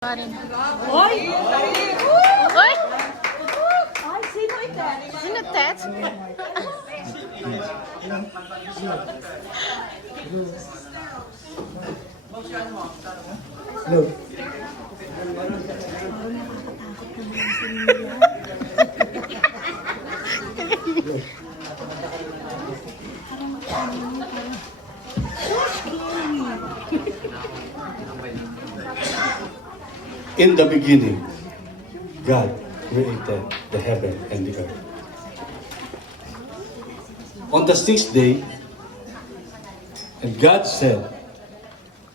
Hoy! Hoy! Ay, sino ito? Sino Tet? Hello. In the beginning, God created the heaven and the earth. On the sixth day, and God said,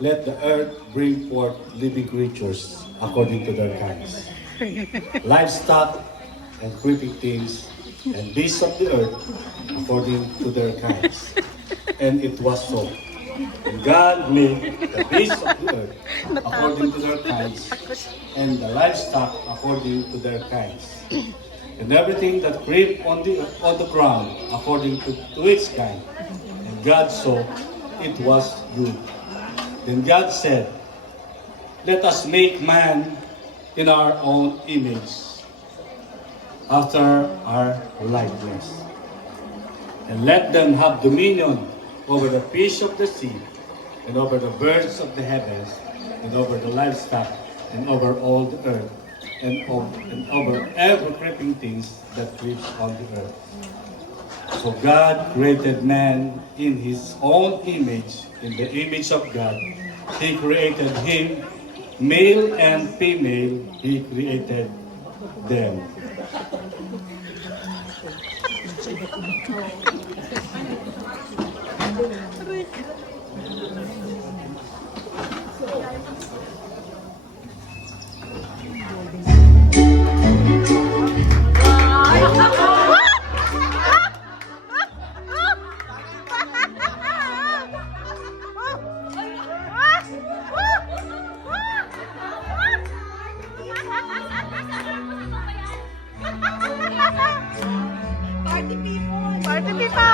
"Let the earth bring forth living creatures according to their kinds, livestock and creeping things, and beasts of the earth according to their kinds." And it was so. And God made the beasts of the earth according to their kinds, and the livestock according to their kinds, and everything that creep on the ground according to its kind. And God saw it was good. Then God said, "Let us make man in our own image, after our likeness, and let them have dominion over the fish of the sea, and over the birds of the heavens, and over the livestock, and over all the earth, and over every creeping things that creeps on the earth." So God created man in his own image. In the image of God, he created him. Male and female, he created them. Party people! Party people!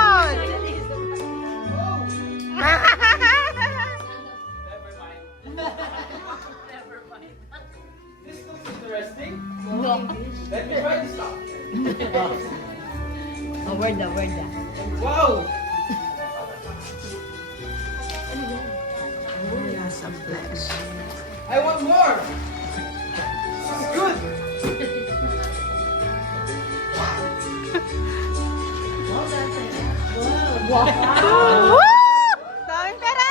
This looks interesting. No. Let me try this out. Oh, word na. Wow! Nasa flesh. I want more! This is good! Wow! Woo! Daming pera!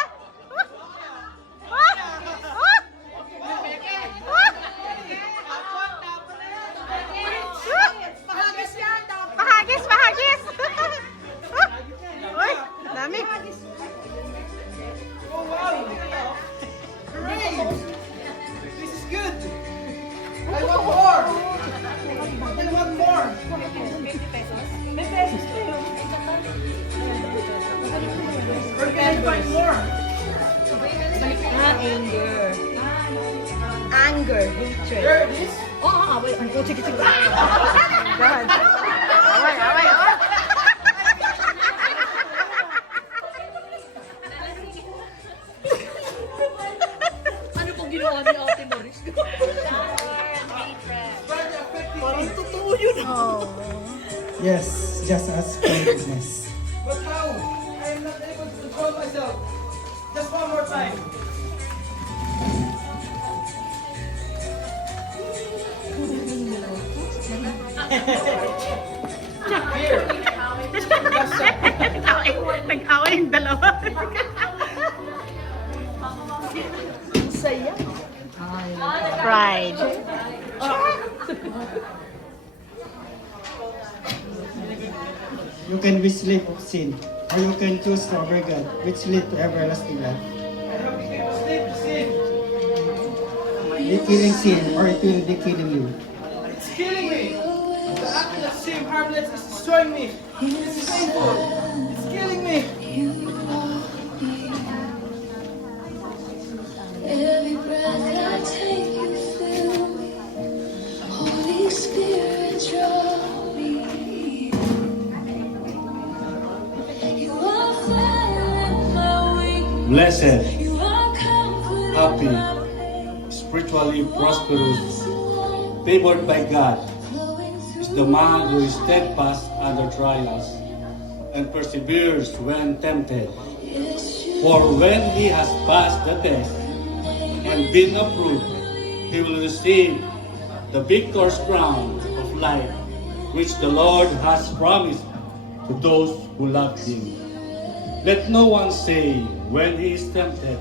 Pahagis! Pahagis! Uy! Dami! Oh wow! Hooray! This is good! I want more! I want more! May pesos tayo. Where can I find more? Anger. Anger. Hatred. There it is! Away. Oh, sige. God! Away! Away! Away! Ano pong ginawa ni Ate Maris? Parang totoo yun. Oh. Yes, just as forgiveness. But how? I am not able to control myself. Just one more time. Here. Nag-away yung dalawa. Saya. Pride. You can wish life of sin, or you can choose to obey God, which lead to everlasting life. And how can people sleep to sin? Be killing sin, or it will be killing you. It's killing me. The act that seems harmless is destroying me. It's painful. It's killing me. Every breath I take, you fill me. Holy Spirit, draw me. You are fire in my wings. Blessed, You are comfort in happy, my pain. spiritual spiritually prosperous, favored by God, is the man who is steadfast under trials and perseveres when tempted. For when he has passed the test and been approved, he will receive the victor's crown of life, which the Lord has promised to those who love him. Let no one say when he is tempted,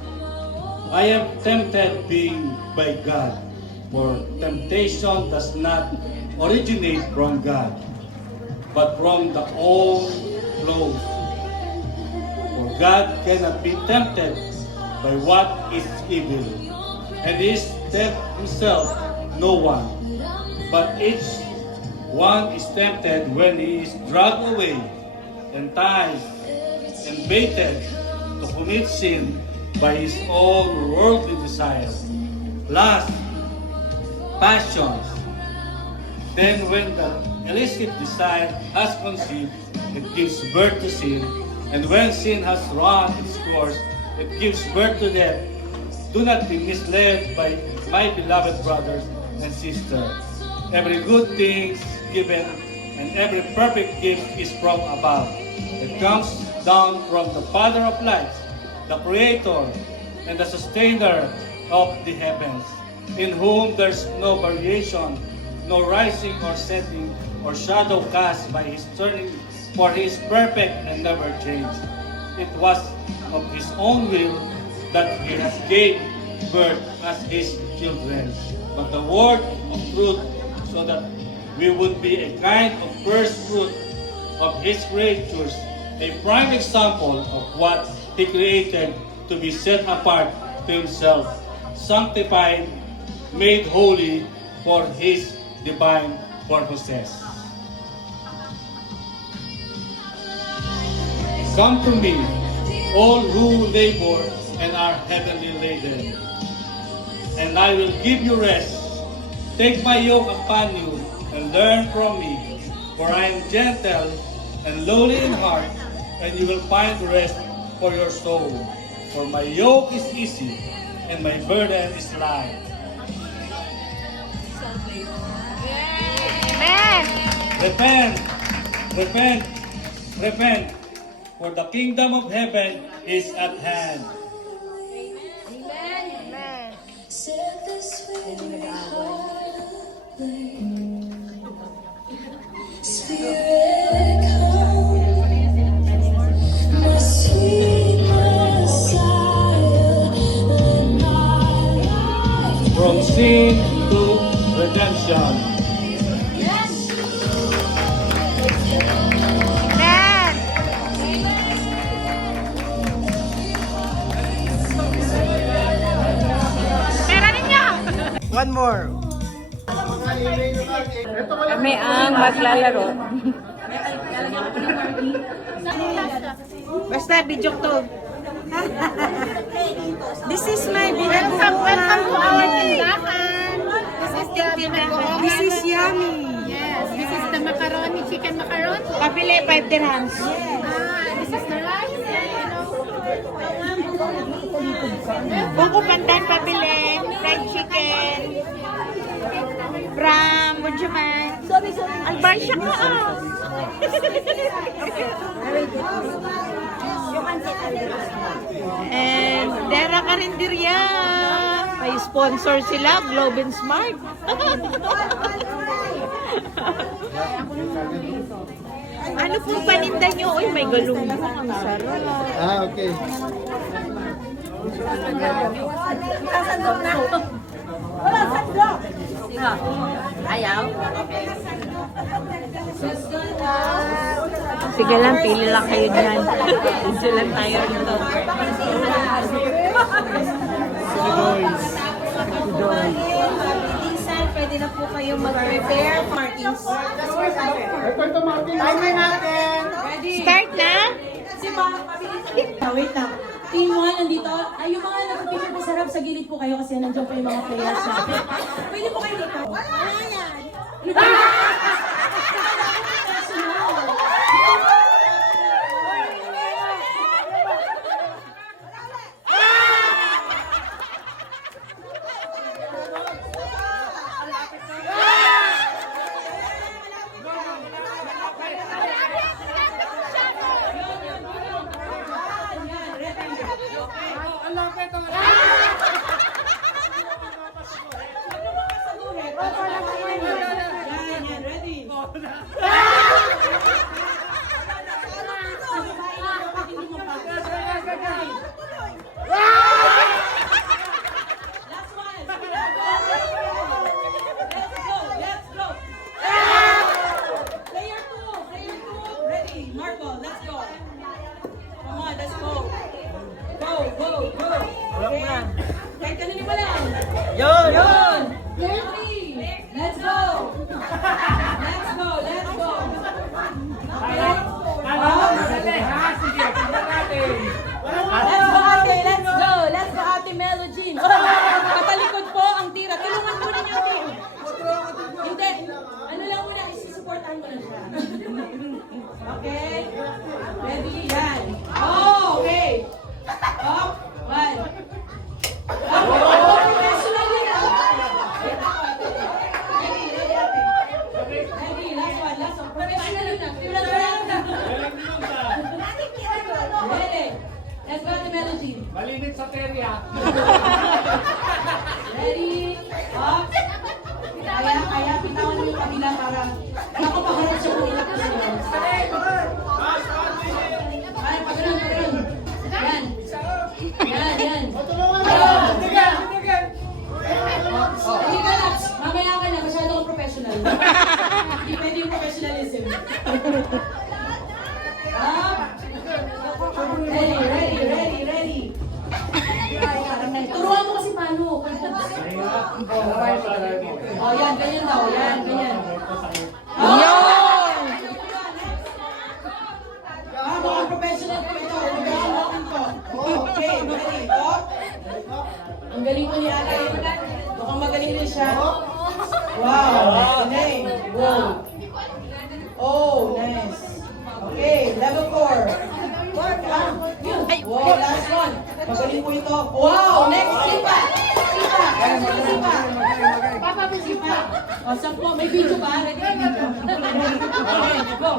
I am tempted being by God, for temptation does not originate from God, but from the own flesh. For God cannot be tempted by what is evil, and is tempt himself no one. But each one is tempted when he is dragged away, enticed, and baited to commit sin by his own worldly desires, lust, passions. Then when the illicit desire has conceived, it gives birth to sin, and when sin has run its course, it gives birth to death. Do not be misled by my beloved brothers and sisters. Every good thing is given, and every perfect gift is from above. It comes down from the Father of lights, the Creator and the Sustainer of the heavens, in whom there's no variation, no rising or setting, or shadow cast by his turning, for he is perfect and never changed. It was of his own will that he has gave birth as his children, but the word of truth, so that we would be a kind of first fruit of his creatures, a prime example of what he created to be set apart to himself, sanctified, made holy for his divine purposes. Come to me, all who labor and are heavily laden, and I will give you rest. Take my yoke upon you and learn from me, for I am gentle and lowly in heart, and you will find rest for your soul. For my yoke is easy and my burden is light. Amen. Repent, repent, repent, for the kingdom of heaven is at hand. Amen. Set the sweet heart ablaze. Spirit, come, my sweet Messiah, and my life. From sin to redemption. Amen. Meron ninyo. One more. Kami ang maglalaro. Basta, video to. This is my Welcome to our tindahan. This is yummy. Yes, this is the macaroni, chicken macaroni. Pabili 5 dirhams. This is the rice. Buko pandan pabili. Fried chicken. From Bunjaman. Albansya ka. And Dera Karinderya. May sponsor sila, Globe and Smart. Ano pong paninda nyo? Uy, may galunggong. Ang sarap. Okay. Sige lang, pili lang kayo dyan. Pili lang tayo nito. Pwede na po kayo mag-prepare. Markings. Timer natin. Start na? Wait lang. Team 1, nandito. Ay, yung mga nag-picture po sa harap, sa gilid po kayo kasi nandiyan po yung mga players natin. Pwede po kayo dito. Wala yan! para nakapaharap siya kung ilang kasi yun. Ay, pagano'n. Yan. Yan. Hindi ka na. Mamaya ka na. Masyado kang professional. Hindi pwede yung professionalism. Ready. Turuan mo kasi paano. Oh, yan. Ganyan daw. Yan. Baka professional ko ito. Okay, ready. Ang galing ko ni ate. Mukhang magaling din siya. Wow, galing. Wow. Oh, nice. Okay, level 4. Wow, last one. Magaling po ito. Wow, next, sipa. Sipa. O, sampo. May video ba? Ready? Okay, go.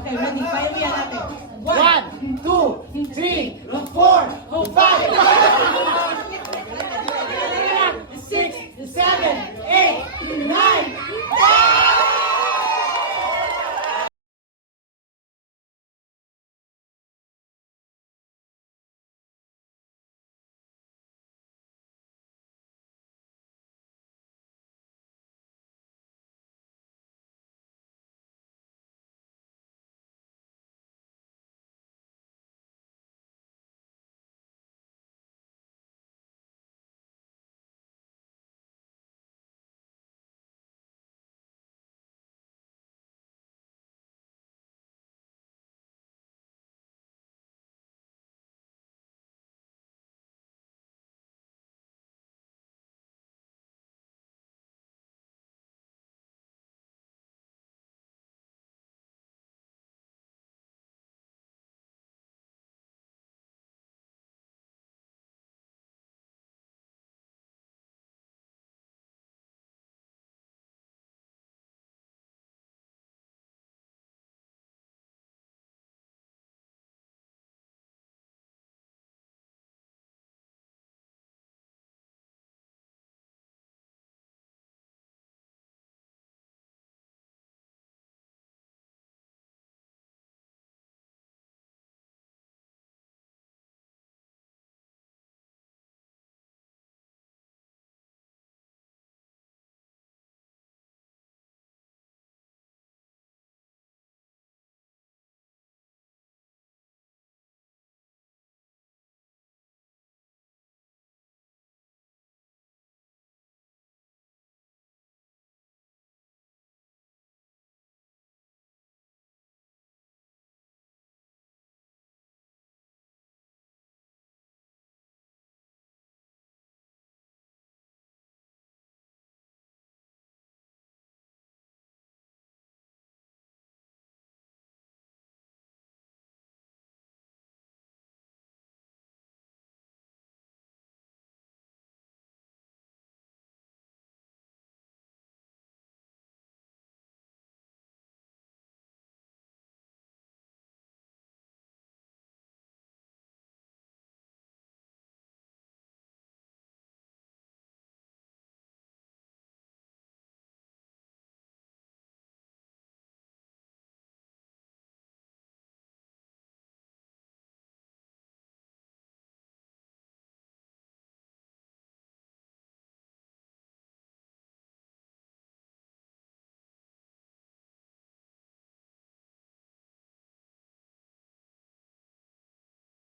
Okay, ready. Payo mo yan natin. 1, 2, 3, 4, 5, 6, 7, 8, 9,